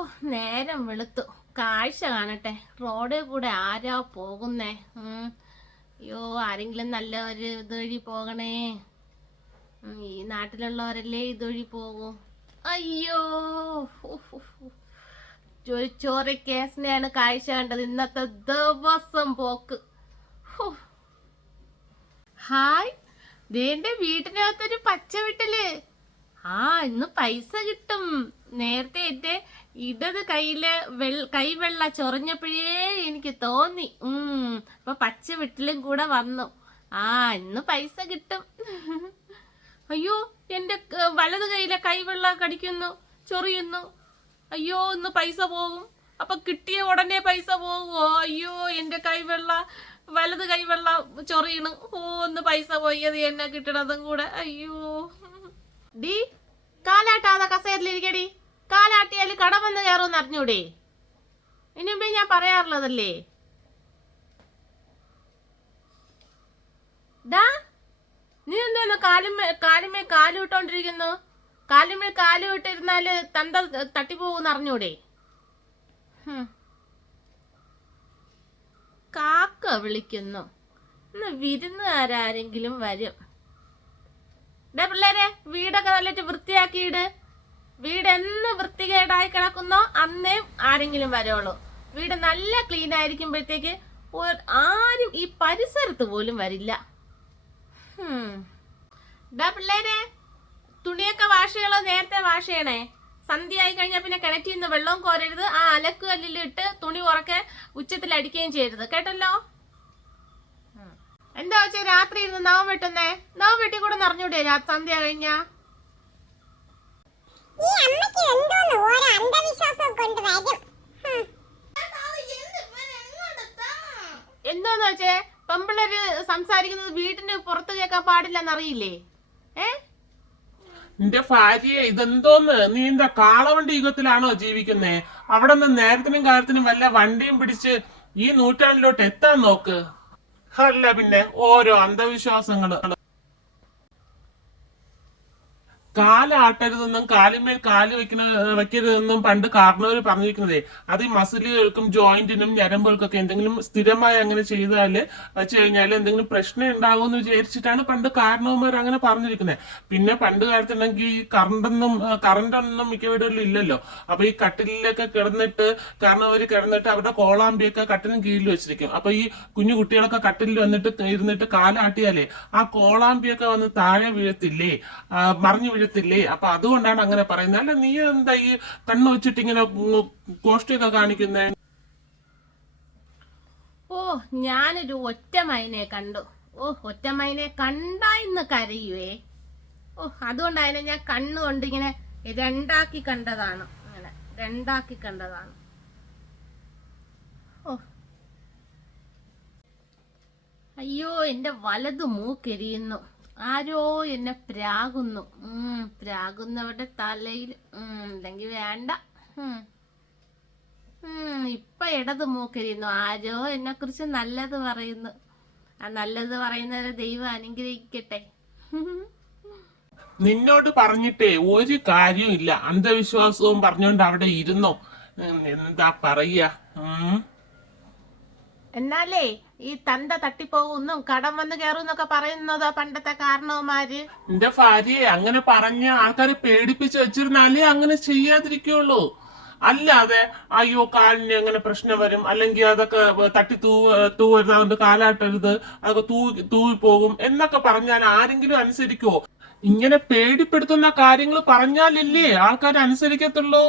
ഓ നേരം വെളുത്തു. കാഴ്ച കാണട്ടെ. റോഡിൽ കൂടെ ആരാ പോകുന്നേ? അയ്യോ ആരെങ്കിലും നല്ല ഒരു ഇതുവഴി പോകണേ? ഈ നാട്ടിലുള്ളവരല്ലേ ഇതുവഴി പോകൂ? അയ്യോ ചോറി കേസിനെയാണ് കാഴ്ച കണ്ടത് ഇന്നത്തെ ദിവസം പോക്ക്. ഹായ്. ദേന്റെ വീട്ടിനകത്തൊരു പച്ച വിട്ടൽ ആ ഇന്ന് പൈസ കിട്ടും. നേരത്തെ എന്റെ ഇടത് കയ്യിൽ വെൾ കൈവെള്ള ചൊറിഞ്ഞപ്പോഴേ എനിക്ക് തോന്നി. ഉം അപ്പൊ പച്ച വിട്ടിലും കൂടെ വന്നു. ആ ഇന്ന് പൈസ കിട്ടും. അയ്യോ എന്റെ വലത് കൈയിലെ കൈവെള്ള കടിക്കുന്നു ചൊറിയുന്നു. അയ്യോ ഇന്ന് പൈസ പോകും. അപ്പൊ കിട്ടിയ ഉടനെ പൈസ പോകുമോ അയ്യോ എന്റെ കൈവെള്ള വലത് കൈവെള്ള ചൊറിയണു. ഓ ഒന്ന് പൈസ പോയി. അത് എന്നെ കിട്ടണതും കൂടെ. അയ്യോ. ഡി കാലാട്ടാതെ കസേരയിലിരിക്കടി കാലാട്ടിയാൽ വന്ന് കയറുമെന്ന് അറിഞ്ഞൂടെ? ഇനി മുമ്പേ ഞാൻ പറയാറുള്ളതല്ലേ? ദാ നീ എന്തോന്ന് കാലുമേ കാലുമേ കാലു ഇട്ടോണ്ടിരിക്കുന്നു? കാലുമേ കാലു ഇട്ടിരുന്നാൽ തന്ത തട്ടിപ്പോകുന്ന് അറിഞ്ഞൂടെ. കാക്ക വിളിക്കുന്നു. ഇന്ന് വിരുന്നുകാരെങ്കിലും വരും. ഡേ പിള്ളേരെ വീടൊക്കെ നല്ലിട്ട് വൃത്തിയാക്കിയിട്. വീട് എന്ന് വൃത്തികേടായി കിടക്കുന്നോ അന്നേ ആരെങ്കിലും വരുള്ളൂ. വീട് നല്ല ക്ലീൻ ആയിരിക്കുമ്പോഴത്തേക്ക് ആരും ഈ പരിസരത്ത് പോലും വരില്ല. ഡാ പിള്ളേരെ തുണിയൊക്കെ വാഷ് ചെയ്യണോ? നേരത്തെ വാഷ് ചെയ്യണേ. സന്ധ്യ ആയി കഴിഞ്ഞാൽ പിന്നെ കിണറ്റിൽ നിന്ന് വെള്ളവും കോരരുത്. ആ അലക്ക് കല്ലിലിട്ട് തുണി ഉറക്കെ ഉച്ചത്തിൽ അടിക്കുകയും ചെയ്യരുത്. കേട്ടല്ലോ? എന്താ വെച്ചാ രാത്രി ഇരുന്ന് നോവ് വെട്ടുന്നേ? നോവ് വെട്ടി കൂടെ നിറഞ്ഞൂടെ സന്ധ്യ കഴിഞ്ഞാ? ഈ അമ്മയ്ക്ക് എന്തോന്ന് ഓരോ അന്ധവിശ്വാസം കൊണ്ട് വരും? ഹും. എന്തോന്ന് വെച്ചേ? പെമ്പിള്ളേര് സംസാരിക്കുന്നത് വീടിന് പുറത്ത് കേൾക്കാൻ പാടില്ലെന്നറിയില്ലേ ഏ? നിന്റെ ഭാര്യയെ ഇതെന്തോന്ന്? നീ എന്താ കാളവണ്ടി യുഗത്തിലാണോ ജീവിക്കുന്നേ? അവിടെ നിന്ന് നേരത്തിനും കാലത്തിനും വല്ല വണ്ടിയും പിടിച്ച് ഈ നൂറ്റാണ്ടിലോട്ട് എത്താൻ നോക്ക്. അല്ല പിന്നെ ഓരോ അന്ധവിശ്വാസങ്ങൾ. കാലാട്ടരുതെന്നും കാലിന്മേൽ കാൽ വെക്കണ വെക്കരുതെന്നും പണ്ട് കാർണവർ പറഞ്ഞിരിക്കുന്നത്. അത് ഈ മസിലുകൾക്കും ജോയിന്റിനും ഞരമ്പുകൾക്കൊക്കെ എന്തെങ്കിലും സ്ഥിരമായി അങ്ങനെ ചെയ്താൽ വെച്ച് കഴിഞ്ഞാൽ എന്തെങ്കിലും പ്രശ്നം ഉണ്ടാവും എന്ന് വിചാരിച്ചിട്ടാണ് പണ്ട് കാരണവന്മാർ അങ്ങനെ പറഞ്ഞിരിക്കുന്നത്. പിന്നെ പണ്ട് കാലത്തുണ്ടെങ്കിൽ കറണ്ടൊന്നും കറണ്ടൊന്നും മിക്ക വീടുകളിലും ഇല്ലല്ലോ. അപ്പൊ ഈ കട്ടിലൊക്കെ കിടന്നിട്ട് കാരണവർ കിടന്നിട്ട് അവരുടെ കോളാമ്പിയൊക്കെ കട്ടിലിന് കീഴിൽ വെച്ചിരിക്കും. അപ്പൊ ഈ കുഞ്ഞു കുട്ടികളൊക്കെ കട്ടിലിൽ വന്നിട്ട് ഇരുന്നിട്ട് കാലാട്ടിയാലേ ആ കോളാമ്പിയൊക്കെ വന്ന് താഴെ വീഴത്തില്ലേ? മറിഞ്ഞു വീഴത്തില്ലേ അപ്പൊ അതുകൊണ്ടാണ് അങ്ങനെ പറയുന്നത്. അല്ല നീ എന്താ ഈ കണ്ണ് വെച്ചിട്ട് ഇങ്ങനെ ഗോഷ്ടിയൊക്കെ കാണിക്കുന്നേ? ഓ ഞാനൊരു ഒറ്റ മൈനെ കണ്ടു. ഓ ഒറ്റ മൈനെ കണ്ടാ ഇന്ന് കരയുവേ. ഓ അതുകൊണ്ട് അതിനെ ഞാൻ കണ്ണുകൊണ്ട് ഇങ്ങനെ രണ്ടാക്കി കണ്ടതാണ്. അങ്ങനെ രണ്ടാക്കി കണ്ടതാണ്. ഓ. അയ്യോ എന്റെ വലത് മൂക്കെരിയുന്നു ആരോ എന്നെ പ്രാകുന്നു. പ്രാകുന്നവരുടെ തലയിൽ. അല്ലെങ്കിൽ വേണ്ട. ഇപ്പൊ ഇടത് മൂക്കരിയുന്നു ആരോ എന്നെ കുറിച്ച് നല്ലത് പറയുന്നു. ആ നല്ലത് പറയുന്നവരെ ദൈവം അനുഗ്രഹിക്കട്ടെ. നിന്നോട് പറഞ്ഞിട്ടേ ഒരു കാര്യവും ഇല്ല. അന്ധവിശ്വാസവും പറഞ്ഞോണ്ട് അവിടെ ഇരുന്നോ. എന്താ പറയ ഉം. എന്നാലേ ഈ തന്ത തട്ടിപ്പോകുന്നും കടം വന്ന് കയറുന്നൊക്കെ പറയുന്നതോ പണ്ടത്തെ കാരണവന്മാര്? എന്റെ ഭാര്യയെ അങ്ങനെ പറഞ്ഞ ആൾക്കാരെ പേടിപ്പിച്ച് വെച്ചിരുന്നാലേ അങ്ങനെ ചെയ്യാതിരിക്കുള്ളൂ. അല്ലാതെ അയ്യോ കാലിന് അങ്ങനെ പ്രശ്നം വരും? അല്ലെങ്കിൽ അതൊക്കെ തട്ടി തൂ തൂവരുത് അതുകൊണ്ട് കാലാട്ടരുത് അതൊക്കെ തൂ തൂവി പോകും എന്നൊക്കെ പറഞ്ഞാൽ ആരെങ്കിലും അനുസരിക്കുവോ? ഇങ്ങനെ പേടിപ്പെടുത്തുന്ന കാര്യങ്ങൾ പറഞ്ഞാലല്ലേ ആൾക്കാർ അനുസരിക്കത്തുള്ളൂ?